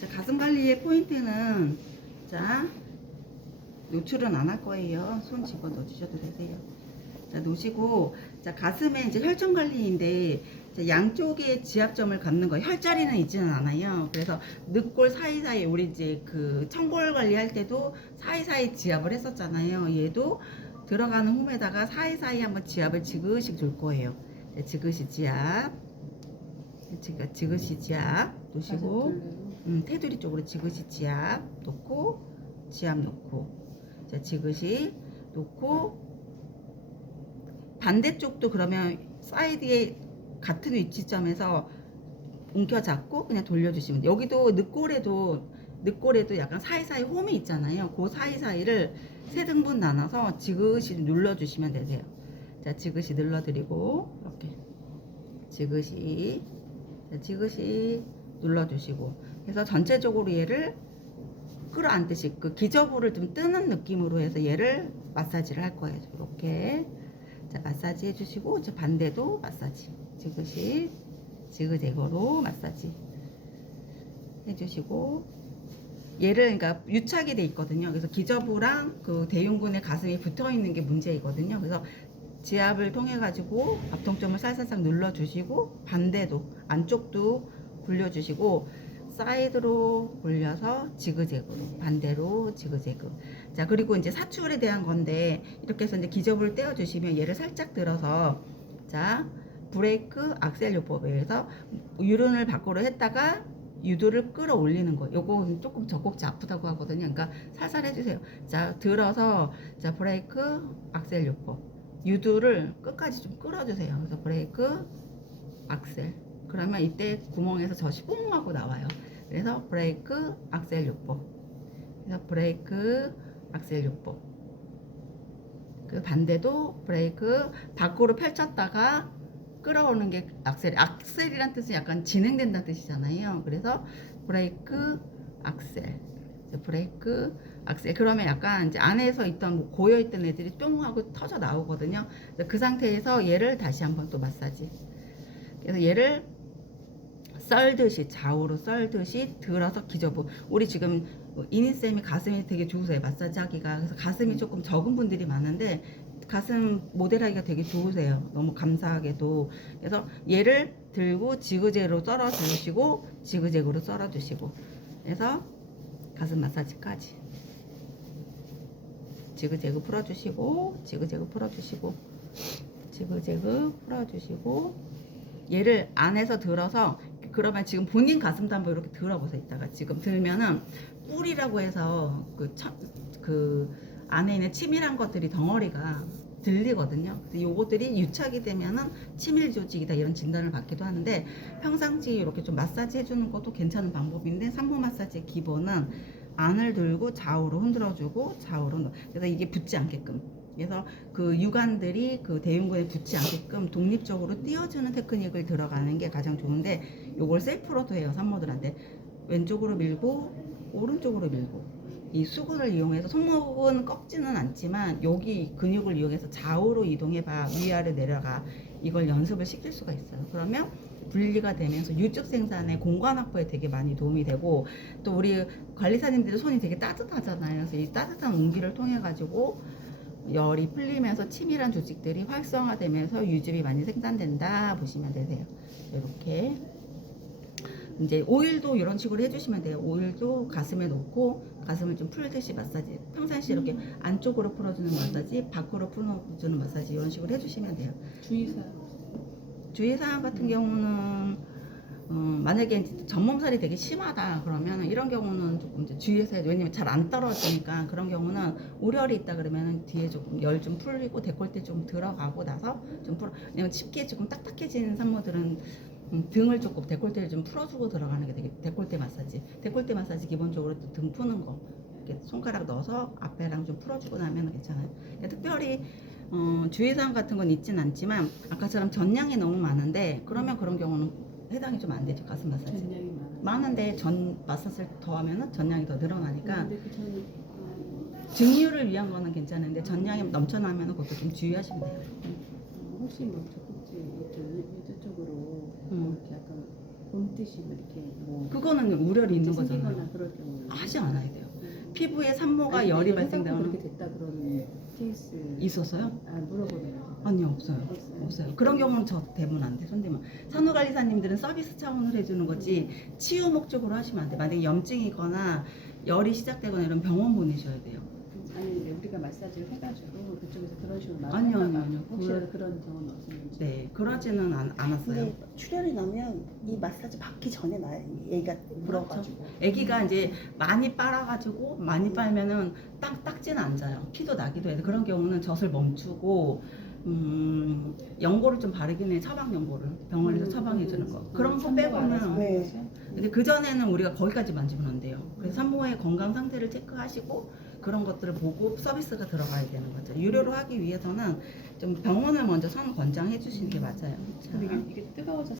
자, 가슴 관리의 포인트는 자 노출은 안 할 거예요. 손 집어 넣어주셔도 되세요. 자, 놓으시고 자 가슴에 이제 혈전 관리인데 자, 양쪽에 지압점을 갖는 거 혈자리는 있지는 않아요. 그래서 늑골 사이사이 우리 이제 그 청골 관리할 때도 사이사이 지압을 했었잖아요. 얘도 들어가는 홈에다가 사이사이 한번 지압을 지그시 줄 거예요. 자, 지그시 지압, 지그시 지압 놓으시고 테두리 쪽으로 지그시 지압 놓고 지압 놓고 자 지그시 놓고 반대쪽도 그러면 사이드에 같은 위치점에서 움켜 잡고 그냥 돌려주시면 돼요. 여기도 늑골에도 약간 사이사이 홈이 있잖아요. 그 사이사이를 세 등분 나눠서 지그시 눌러주시면 되세요. 자 지그시 눌러드리고 이렇게 지그시 지그시 눌러주시고 그래서 전체적으로 얘를 끌어안듯이 그 기저부를 좀 뜨는 느낌으로 해서 얘를 마사지를 할 거예요. 이렇게 자 마사지 해주시고 이제 반대도 마사지 지그시 지그재그로 마사지 해주시고 얘를 그러니까 유착이 돼 있거든요. 그래서 기저부랑 그 대흉근의 가슴이 붙어 있는 게 문제이거든요. 그래서 지압을 통해 가지고 앞통점을 살살살 눌러 주시고 반대도 안쪽도 굴려 주시고 사이드로 굴려서 지그재그로 반대로 지그재그. 자 그리고 이제 사출에 대한 건데 이렇게 해서 이제 기저부를 떼어 주시면 얘를 살짝 들어서 자 브레이크 악셀 요법에 의해서 유륜을 밖으로 했다가 유도를 끌어올리는 거. 요거 조금 젖꼭지 아프다고 하거든요. 그러니까 살살 해주세요. 자 들어서 자 브레이크 악셀 요법 유도를 끝까지 좀 끌어주세요. 그래서 브레이크 악셀 그러면 이때 구멍에서 젖이 뽕 하고 나와요. 그래서 브레이크 악셀 요법 그래서 브레이크 악셀 요법 그 반대도 브레이크 밖으로 펼쳤다가 끌어오는 게 악셀이란 뜻은 약간 진행된다는 뜻이잖아요. 그래서 브레이크 악셀 브레이크 악셀 그러면 약간 이제 안에서 있던 고여 있던 애들이 뿅 하고 터져 나오거든요. 그 상태에서 얘를 다시 한번 또 마사지 그래서 얘를 썰듯이 좌우로 썰듯이 들어서 기저부 우리 지금 이니쌤이 가슴이 되게 좋으세요. 마사지 하기가. 그래서 가슴이 조금 적은 분들이 많은데 가슴 모델하기가 되게 좋으세요. 너무 감사하게도. 그래서 얘를 들고 지그재그로 썰어 주시고 지그재그로 썰어 주시고 그래서 가슴 마사지까지 지그재그 풀어주시고 지그재그 풀어주시고 지그재그 풀어주시고 얘를 안에서 들어서 그러면 지금 본인 가슴도 한번 이렇게 들어보세요. 이따가 지금 들면은 뿔이라고 해서 그 안에 있는 치밀한 것들이 덩어리가 들리거든요. 요것들이 유착이 되면은 치밀 조직이다 이런 진단을 받기도 하는데 평상시 이렇게 좀 마사지 해주는 것도 괜찮은 방법인데 산모 마사지의 기본은 안을 들고 좌우로 흔들어주고 좌우로 그래서 이게 붙지 않게끔 그래서 그 유관들이 그 대흉근에 붙지 않게끔 독립적으로 띄워주는 테크닉을 들어가는 게 가장 좋은데 요걸 셀프로도 해요. 산모들한테 왼쪽으로 밀고 오른쪽으로 밀고 이 수근을 이용해서 손목은 꺾지는 않지만 여기 근육을 이용해서 좌우로 이동해봐 위아래 내려가 이걸 연습을 시킬 수가 있어요. 그러면 분리가 되면서 유즙 생산에 공간 확보에 되게 많이 도움이 되고 또 우리 관리사님들의 손이 되게 따뜻하잖아요. 그래서 이 따뜻한 온기를 통해 가지고 열이 풀리면서 치밀한 조직들이 활성화되면서 유즙이 많이 생산된다 보시면 되세요. 이렇게 이제 오일도 이런 식으로 해주시면 돼요. 오일도 가슴에 놓고 가슴을 좀 풀듯이 마사지 평상시 이렇게 안쪽으로 풀어주는 마사지 밖으로 풀어주는 마사지 이런 식으로 해주시면 돼요. 주의사항 같은 경우는 만약에 전몸살이 되게 심하다 그러면 이런 경우는 조금 이제 주의해서 해야 돼요. 왜냐면 잘 안 떨어지니까 그런 경우는 우열이 있다 그러면 뒤에 조금 열 좀 풀리고 데콜테 좀 들어가고 나서 좀 풀어 왜냐면 쉽게 조금 딱딱해지는 산모들은 등을 조금 데콜테를 좀 풀어주고 들어가는 게 되게 데콜테 마사지 기본적으로 등 푸는 거 이렇게 손가락 넣어서 앞에랑 좀 풀어주고 나면 괜찮아요. 특별히 주의사항 같은 건 있진 않지만 아까처럼 전량이 너무 많은데 그러면 그런 경우는 해당이 좀 안 되죠. 가슴 마사지 전량이 많은데 전 마사지를 더 하면은 전량이 더 늘어나니까 근데 그 전이 증류를 위한 거는 괜찮은데 전량이 넘쳐나면 그것도 좀 주의하시면 돼요. 혹시 뭐 젖꼭지 이쪽 쪽으로 이렇게 약간 곰띠 듯이 뭐 이렇게 뭐 그거는 우려이 있는 생기거나 거잖아요. 그럴 경우 하지 않아야 돼요. 피부에 산모가 아니, 열이 해갖고 발생되거나 그렇게 됐다 그런 케이스 있었어요? 물어보는 거. 아니요, 없어요. 없어요? 없어요. 그런 경우는 저 대부분 안 돼. 손대면 산후관리사님들은 서비스 차원으로 해주는 거지 치유 목적으로 하시면 안 돼. 만약에 염증이거나 열이 시작되거나 이런 병원 보내셔야 돼요. 아니 근데 우리가 마사지를 해가지고 그쪽에서 그런 식으로 아니요, 말하다가 아니요. 혹시라도 그런 경우는 없었는지. 네, 그러지는 않았어요. 근데 출혈이 나면 이 마사지 받기 전에 나요. 얘가 물어가지고. 아기가 이제 많이 빨아가지고 많이 빨면은 딱지는 앉아요. 피도 나기도 해요. 그런 경우는 젖을 멈추고 연고를 좀 바르긴 해. 처방 연고를 병원에서 처방해주는 거. 그런 거 빼고는. 네. 근데 그 전에는 우리가 거기까지 만지면 안 돼요. 그래서 산모의 건강 상태를 체크하시고 그런 것들을 보고 서비스가 들어가야 되는 거죠. 유료로 하기 위해서는 좀 병원을 먼저 선 권장해 주시는 게 맞아요. 근데 이게 뜨거워서